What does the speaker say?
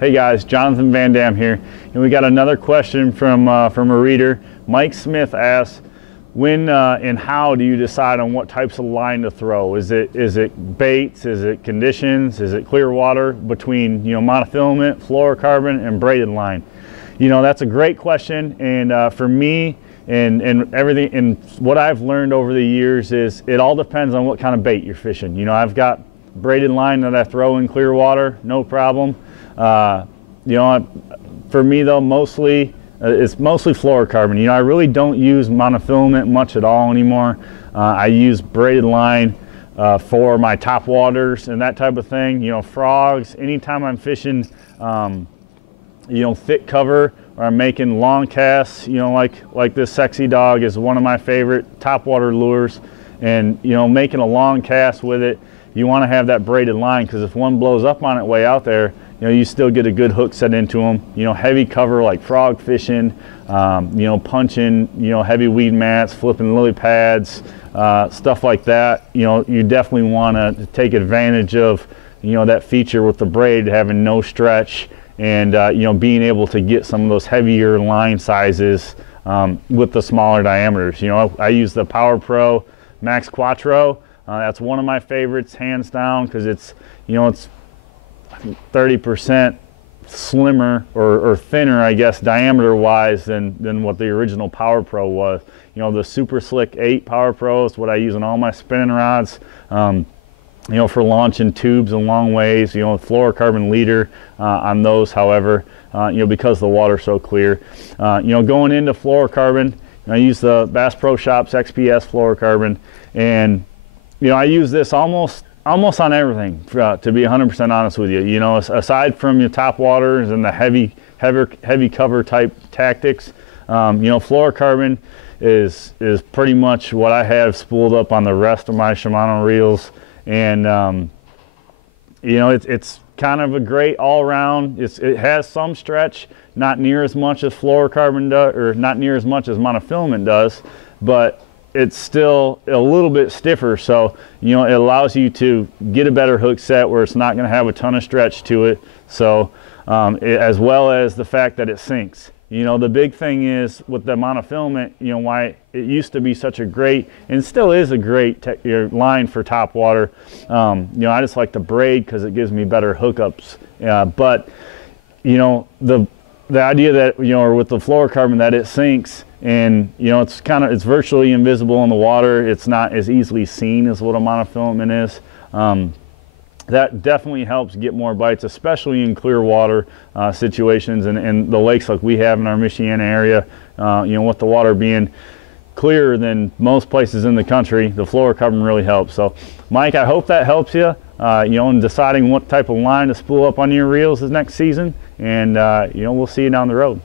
Hey guys, Jon VanDam here, and we got another question from a reader. Mike Smith asks, when and how do you decide on what types of line to throw? Is it baits? Is it conditions? Is it clear water between monofilament, fluorocarbon, and braided line? That's a great question, and for me and everything, and what I've learned over the years is it all depends on what kind of bait you're fishing. I've got braided line that I throw in clear water, no problem. For me though, it's mostly fluorocarbon. I really don't use monofilament much at all anymore. I use braided line for my top waters and that type of thing. Frogs, anytime I'm fishing thick cover, or I'm making long casts, like this sexy dog is one of my favorite top water lures, and making a long cast with it, you want to have that braided line, because if one blows up on it way out there, you still get a good hook set into them. Heavy cover like frog fishing, punching, heavy weed mats, flipping lily pads, stuff like that. You definitely want to take advantage of, that feature with the braid having no stretch, and being able to get some of those heavier line sizes with the smaller diameters. I use the Power Pro Max Quattro. That's one of my favorites, hands down, because it's 30% slimmer or thinner, I guess, diameter wise than what the original Power Pro was. The Super Slick 8 Power Pro is what I use on all my spinning rods, for launching tubes and long ways. Fluorocarbon leader on those, however, because the water's so clear. Going into fluorocarbon, I use the Bass Pro Shops XPS fluorocarbon, and I use this almost on everything, to be 100% honest with you. Aside from your top waters and the heavy cover type tactics, fluorocarbon is pretty much what I have spooled up on the rest of my Shimano reels, and it's kind of a great all-around. It has some stretch, not near as much as fluorocarbon does, or not near as much as monofilament does, but it's still a little bit stiffer, so it allows you to get a better hook set where it's not going to have a ton of stretch to it. So as well as the fact that it sinks. The big thing is with the monofilament, why it used to be such a great, and still is a great line for top water. I just like the braid because it gives me better hookups. But the idea that or with the fluorocarbon, that it sinks, and it's virtually invisible in the water. It's not as easily seen as what a monofilament is. That definitely helps get more bites, especially in clear water situations and the lakes like we have in our Michiana area. With the water being clearer than most places in the country, the fluorocarbon really helps. So Mike, I hope that helps you in deciding what type of line to spool up on your reels this next season, and we'll see you down the road.